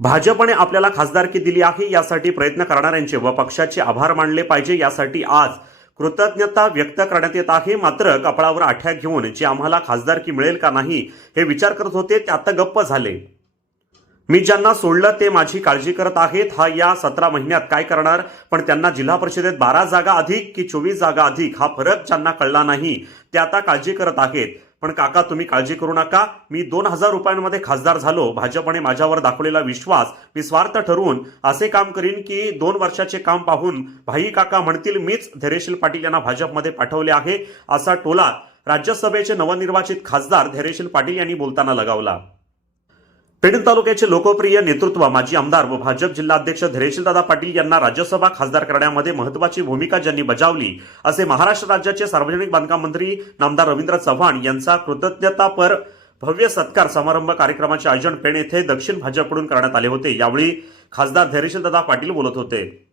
भाजपने आपल्याला खासदारकी दिली आहे यासाठी प्रयत्न करणाऱ्यांचे व पक्षाचे आभार मानले पाहिजे यासाठी आज कृतज्ञता व्यक्त करण्यात येत आहे. मात्र कपाळावर आठ्या घेऊन जे आम्हाला खासदारकी मिळेल का नाही हे विचार करत होते ते आता गप्प झाले. मी ज्यांना सोडलं ते माझी काळजी करत आहेत. हा या सतरा महिन्यात काय करणार? पण त्यांना जिल्हा परिषदेत बारा जागा अधिक की चोवीस जागा अधिक हा फरक ज्यांना कळला नाही ते आता काळजी करत आहेत. पण काका तुम्ही काळजी करू नका. मी दोन हजार रुपयांमध्ये खासदार झालो. भाजपने माझ्यावर दाखवलेला विश्वास मी स्वार्थ ठरवून असे काम करीन की दोन वर्षाचे काम पाहून भाई काका म्हणतील मीच धैर्यशील पाटील यांना भाजपमध्ये पाठवले आहे असा टोला राज्यसभेचे नवनिर्वाचित खासदार धैर्यशील पाटील यांनी बोलताना लगावला. पेड तालुक्याचे लोकप्रिय नेतृत्व माजी आमदार व भाजप जिल्हाध्यक्ष धैर्यशीलदादा पाटील यांना राज्यसभा खासदार करण्यामध्ये महत्वाची भूमिका ज्यांनी बजावली असे महाराष्ट्र राज्याचे सार्वजनिक बांधकाम मंत्री नामदार रवींद्र चव्हाण यांचा कृतज्ञतापर भव्य सत्कार समारंभ कार्यक्रमाचे आयोजन पेण येथे दक्षिण भाजपकडून करण्यात आले होते. यावेळी खासदार धैर्यशीलदादा पाटील बोलत होते.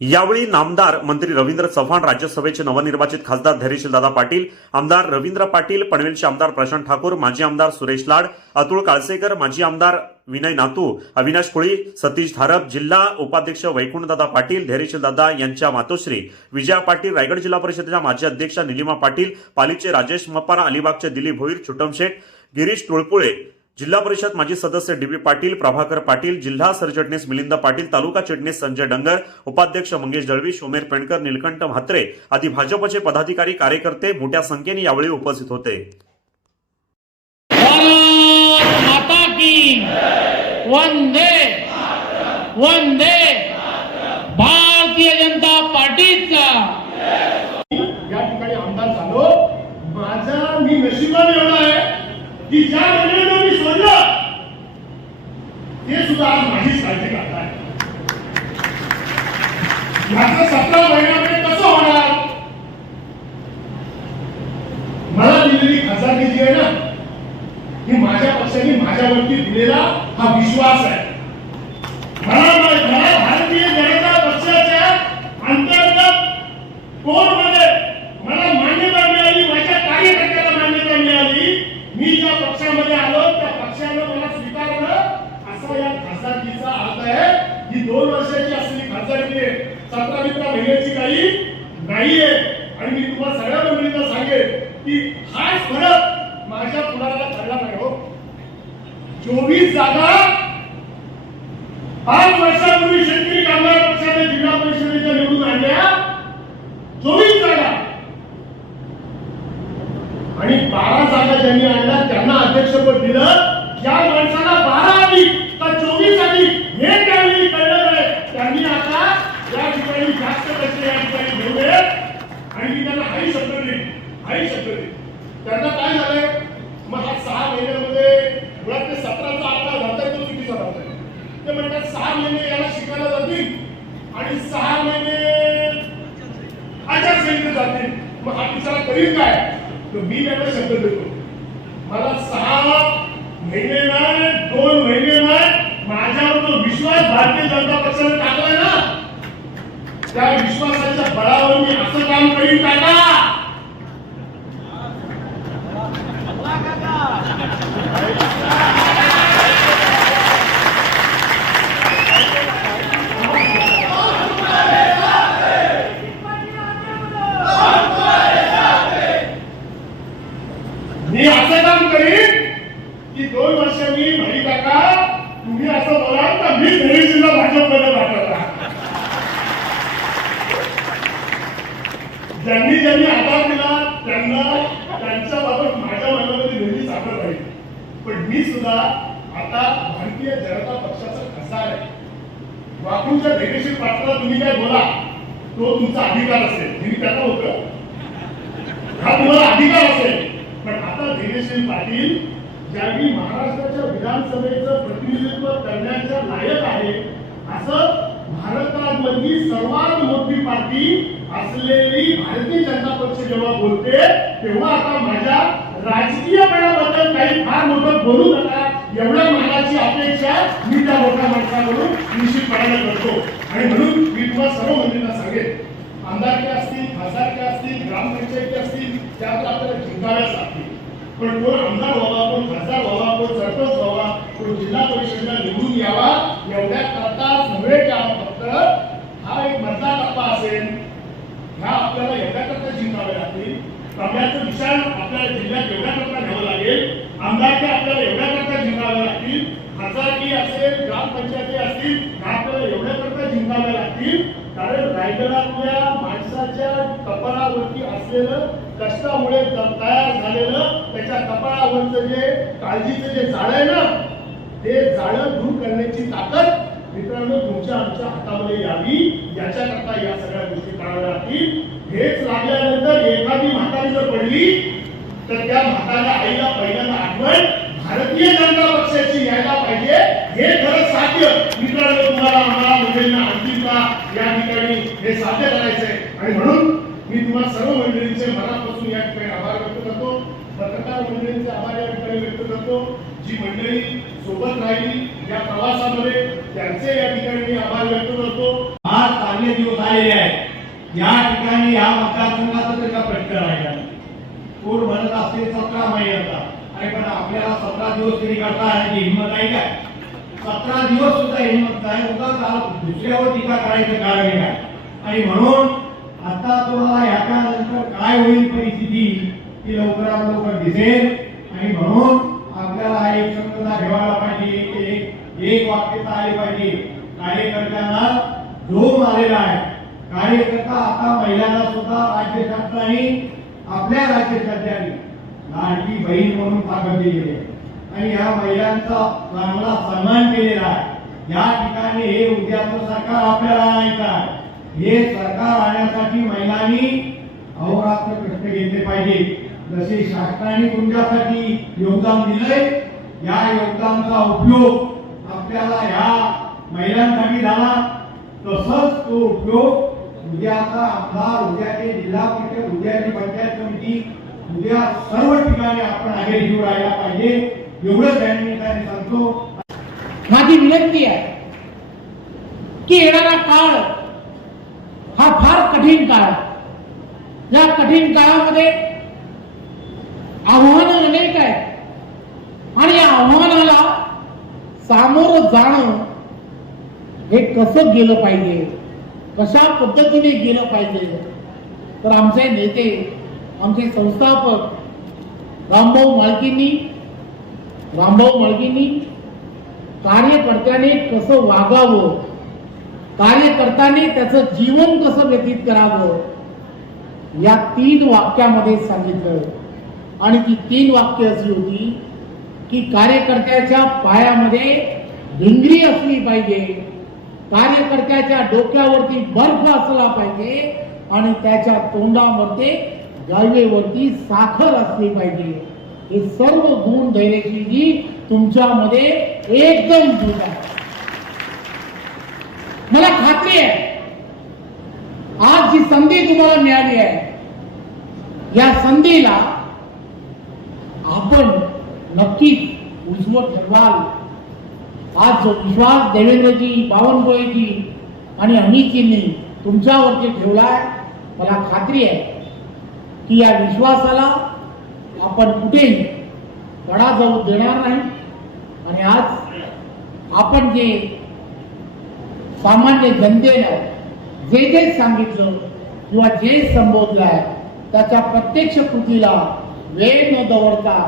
यावेळी नामदार मंत्री रवींद्र चव्हाण राज्यसभेचे नवनिर्वाचित खासदार धैर्यशीलदादा पाटील आमदार रवींद्र पाटील पनवेलचे आमदार प्रशांत ठाकूर माजी आमदार सुरेश लाड अतुल काळसेकर माजी आमदार विनय नातू अविनाश कोळी सतीश धारप जिल्हा उपाध्यक्ष वैकुंठदादा पाटील धैर्यशीलदादा यांच्या मातोश्री विजया पाटील रायगड जिल्हा परिषदेच्या माजी अध्यक्षा निलिमा पाटील पालीचे राजेश मपारा अलिबागचे दिलीप भोईर छुटमशेठ गिरीश तुळपुळे जिल्हा परिषद माजी सदस्य डी बी पाटील प्रभाकर पाटील जिल्हा सरचिटणीस मिलिंद पाटील तालुका चिटणीस संजय डंगर उपाध्यक्ष मंगेश दळवी सोमेर पेणकर निलकंठ म्हात्रे आदी भाजपचे पदाधिकारी कार्यकर्ते मोठ्या संख्येने यावेळी उपस्थित होते. भारत माता की वंदे वंदे भारतीय जनता पार्टीचा या ठिकाणी आमदार झालो. माझा मी नशिबाने एवढा आहे की ज्या हे सुद्धा आज माझीच काळजी करताय माझं सतरा महिन्यामध्ये कसं होणार? मला दिलेली खासदारकी जी आहे ना ही माझ्या पक्षाने माझ्यावरती दिलेला हा विश्वास आहे. मला भारतीय जनता पक्षाच्या अंतर्गत कोण मला मान्यता मिळाली माझ्या कार्यकर्त्याला मान्यता मिळाली मी ज्या पक्षामध्ये आलो त्या पक्षानं मला स्वीकारलं असा या खासदारकीचा अर्थ आहे ही दोन वर्षाची असलेली खासदारकी सतरा मित्रा महिन्याची काही नाहीये. आणि मी तुम्हाला सगळ्या मंडळींना सांगेन की हाच फरक माझ्या पुढाला ठरला नाही हो. चोवीस जागा पाच वर्षापूर्वी शेतकरी कामगार पक्षाने जिल्हा परिषदेच्या निवडून आणल्या. चोवीस जागा. आणि बारा जागा ज्यांनी आणल्या त्यांना अध्यक्षपद दिलं. या माणसाला बारा आली तर चोवीस आली हे त्यावेळी कळलं नाही त्यांनी आता या ठिकाणी जास्त पैसे या ठिकाणी घेऊन आणि मी त्यांना हाही शब्द दिली हाही शब्द दिली त्यांना काय झालंय मग हा सहा महिन्यामध्ये मुळात ते सतराचा आकडा घालताय तो चुकीचा घालताय ते म्हणतात सहा महिने याला शिकायला जातील आणि सहा महिने आचारसंहिता जातील. मग हा बिचारा करील काय? तर मी त्यांना शब्द देतो. मला सहा महिने नाही दोन महिने नाही. माझ्यावर जो विश्वास भारतीय जनता पक्षाने टाकलाय ना त्या विश्वासाच्या बळावर मी असं काम करीन काका मी असं काम करीन की दोन वर्षांनी भाई काका तुम्ही असं बोलाल का मी धैर्यशीला भाजपमध्ये पाठवला ज्यांनी ज्यांनी आधार दिला त्यांना त्यांच्या बाबत माझ्या मनामध्ये नेहमी साखर राहील पण मी सुद्धा आता भारतीय जनता पक्षाचा खासदार आहे. वाकूनच्या धैर्यशील पात्राला तुम्ही काय बोला तो तुमचा अधिकार असेल. मी त्याला होतं हा तुम्हाला अधिकार असेल. पण आता धैर्यशील पाटील ज्यांनी महाराष्ट्राच्या विधानसभेचं प्रतिनिधित्व करण्याच्या लायक आहे असं भारतामधली सर्वात मोठी पार्टी असलेली भारतीय जनता पक्ष जेव्हा बोलते तेव्हा आता माझ्या राजकीय राजकीयपणाबद्दल काही फार मोठं बोलू नका. एवढ्या मानाची अपेक्षा मी त्या मोठ्या माणसाकडून निश्चितपणाने करतो. आणि म्हणून मी तुम्हाला सर्व मंत्र्यांना सांगेन आमदारके असतील खासदारके असतील ग्रामपंचायती असतील त्या तर आपल्याला जिंकाव्याच लागतील. पण कोण आमदार व्हावा कोण खासदार व्हावा कोण सरपंच व्हावा कोण जिल्हा परिषदेला निवडून यावा एवढ्या करता सगळे काम फक्त हा एक मधला टप्पा असेल. ह्या आपल्याला एवढ्या करता जिंकाव्या लागतील. ताब्याचं विशाल आपल्याला जिल्ह्यात एवढ्या करता घ्यावं लागेल. आमदारकी आपल्याला एवढ्या करता जिंकाव्या लागतील. खासदारकी असेल ग्रामपंचायती असतील ह्या आपल्याला एवढ्या करता जिंकाव्या लागतील. कारण रायगडातल्या माणसाच्या कपाळावरती असलेलं कष्टामुळे तयार झालेलं त्याच्या कपाळावरचं जे काळजीचं जे जाळं आहे ना ते जाळं दूर करण्याची ताकद मित्रांनो तुमच्या आमच्या हातामध्ये यावी. याच्याकरता या सगळ्या गोष्टी कराव्या लागतील. हेच लागल्यानंतर एखादी म्हातारी जर पडली तर त्या म्हाताऱ्या आईला पहिल्यांदा आठवण भारतीय जनता पक्षाची यायला पाहिजे. हे खरं साध्य. मित्रांनो तुम्हाला आम्हाला मंडळींना आणखी या ठिकाणी हे साध्य करायचंय. आणि म्हणून मी तुम्हाला सर्व मंडळींचे मनापासून या ठिकाणी आभार व्यक्त करतो. पत्रकार मंडळींचे आभार या ठिकाणी व्यक्त करतो. जी मंडळी सोबत राहिली या प्रवासामध्ये त्यांचे या ठिकाणी आभार व्यक्त करतो आज चांगले दिवस आलेले आहेत या ठिकाणी या मतदारसंघाचा त्याचा प्रश्न राहिला कोण म्हणत असते सतरा महिन्याचा? अरे पण आपल्याला सतरा दिवस तरी करता येण्याची हिंमत आहे काय? सतरा दिवस सुद्धा हिंमत नाही. उगाच दुसऱ्यावर टीका करायचं कारण काय? आणि म्हणून आता तुम्हाला याच्यानंतर काय होईल परिस्थिती ती लवकरात लवकर दिसेल. आणि म्हणून आपल्याला एक शब्दता ठेवायला पाहिजे. एक एक वाक्यता आली पाहिजे. कार्यकर्त्यांना जोम आलेला आहे. कार्यकर्ता आता महिलांना सुद्धा राज्य शासनाने आपल्या राज्य सरकारने लाडकी बहीण म्हणून ताकद दिलेली आहे. आणि या महिलांचा चांगला सन्मान केलेला आहे. या ठिकाणी हे उद्याचं सरकार आपल्याला आणायचं आहे. हे सरकार आणण्यासाठी महिलांनी अहोरात्र कष्ट घेतले पाहिजे. जसे शासनाने तुमच्यासाठी योगदान दिलंय या योगदानाचा उपयोग आपल्याला ह्या महिलांसाठी झाला. तसंच तो उपयोग उद्याचा आमदार उद्याचे जिल्हा परिषद उद्याची पंचायत समिती उद्या सर्व ठिकाणी आपण आघाडीवर राहायला पाहिजे. एवढं त्या निमित्ताने सांगतो. माझी विनंती आहे की येणारा काळ हा फार कठीण काळ या कठीण काळामध्ये आव्हान अनेक आहेत. आणि या आव्हानाला सामोरं जाणं हे कसं गेलं पाहिजे? कशा पद्धतीने गेलं पाहिजे? तर आमचे नेते आमचे संस्थापक रामभाऊ मालकींनी रामभाऊ मालकींनी कार्यकर्त्याने कसं वागावं? कार्यकर्त्याने त्याचं जीवन कसं व्यतीत करावं? या तीन वाक्यामध्ये सांगितलं. आणि ती तीन वाक्य अशी होती की कार्यकर्त्याच्या पायामध्ये भिंगरी असली पाहिजे. कार्यकर्त्याच्या डोक्यावरती बर्फ असला पाहिजे आणि त्याच्या तोंडामध्ये गालवेवरती साखर असली पाहिजे. हे सर्व गुण धैर्यशीलजी तुमच्यामध्ये एकदम जुळत आहे मला खात्री आहे. आज जी संधी तुम्हाला मिळाली आहे या संधीला आपण नक्कीच उजवत ठरवाल. आज जो विश्वास देवेंद्रजी बावनकुळेजी आणि अमितजींनी तुमच्यावरती ठेवलाय मला खात्री आहे की या विश्वासाला आपण कुठेही गडा जाऊ देणार नाही. आणि आज आपण जे सामान्य जनतेनं जे जे सांगितलं किंवा जे संबोधलं आहे त्याच्या प्रत्यक्ष कृतीला वेळ न दवडता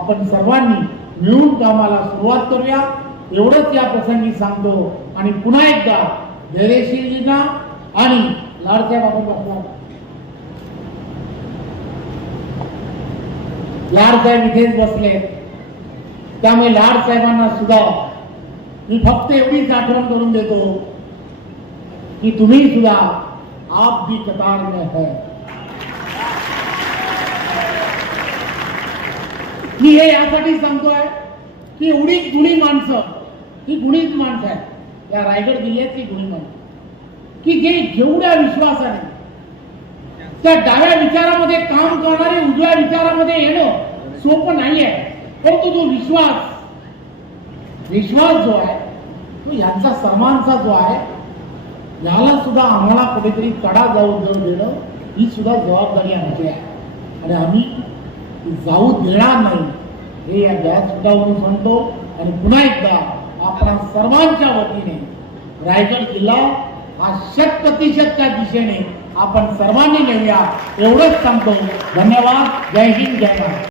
आपण सर्वांनी मिळून कामाला सुरुवात करूया. एवढंच या प्रसंगी सांगतो आणि पुन्हा एकदा धैर्यशीलजींना आणि लाडक्या आपण बघतो साहेब इथेच बसले. त्यामुळे लाडसाहेबांना सुद्धा मी फक्त एवढीच आठवण करून देतो की तुम्ही सुद्धा आप भी कतार में है. मी हे यासाठी सांगतोय की एवढी जुनी माणसं ही गुणीच माणसं आहेत. या रायगड जिल्ह्यातली गुणी माणसं. की जे जेवढ्या विश्वासाने त्या डाव्या विचारामध्ये काम करणारे उजव्या विचारामध्ये येणं सोपं नाही आहे परंतु जो विश्वास विश्वास जो आहे तो यांचा सर्वांचा जो आहे याला सुद्धा आम्हाला कुठेतरी तडा जाऊ देणं ही सुद्धा जबाबदारी आमची आहे. आणि आम्ही जाऊ देणार नाही हे या व्यासपीठावरून सांगतो. आणि पुन्हा एकदा आपल्या सर्वांच्या वतीने रायगड जिल्हा हा शत प्रतिशतच्या दिशेने आपण सर्वांनी नेऊया एवढंच सांगतो. धन्यवाद. जय हिंद जय महाराज